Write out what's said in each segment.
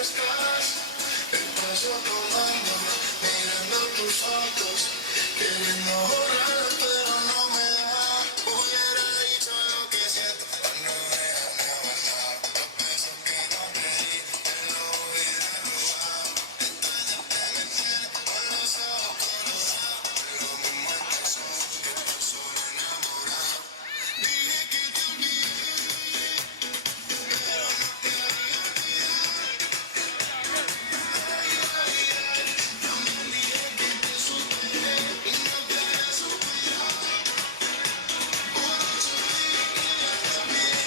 estás, el paso tomando, mirando tus fotos, queriendo borrarlas pero no me da. Hubiera dicho lo que siento, no déjame aguantar. Los besos que no te di, te lo hubiera robado. Extrañarte me tiene con los ojos colorados, lo mismo en calzón que tú solo enamorado. Dije que te olvidé, pero no te había olvidado. También dije que te superé y no te había superado. Por eso dije que ya te olvidé.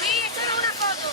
Sí, esto era una foto.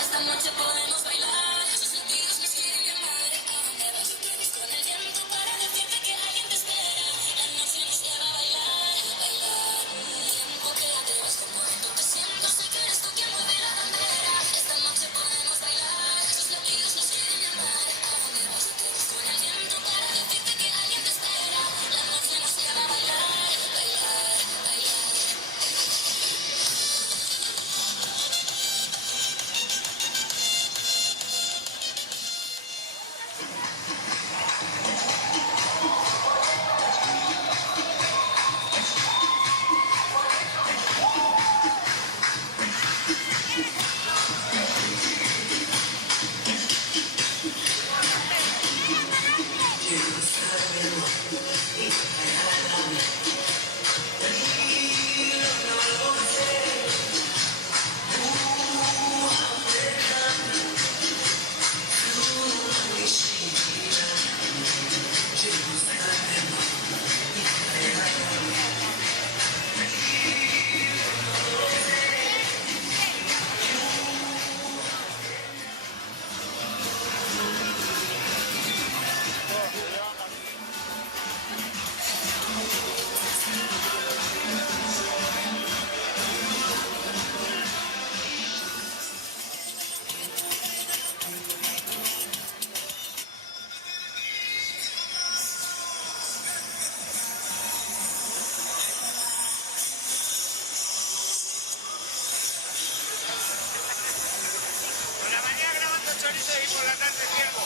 Esta noche podemos bailar, sus latidos nos quieren llamar. ¿A dónde vas? Tú quieres con el viento para decirte que alguien te espera. La noche nos lleva a bailar, bailar. Tiempo que ya te vas como dentro te siento. Sé que eres tú quien mueve la bandera. Esta noche podemos bailar, sus latidos nos quieren llamar. ¿A dónde vas? Tú quieres con el viento para decirte que alguien te espera. La noche nos lleva a bailar, bailar, bailar. Por la mañana grabando chorizo y por la tarde ciervo.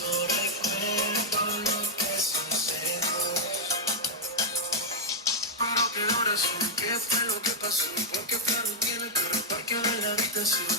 No recuerdo lo que sucedió, pero qué horas son, qué fue lo que pasó, porque Faro tiene el carro parqueado en la habitación.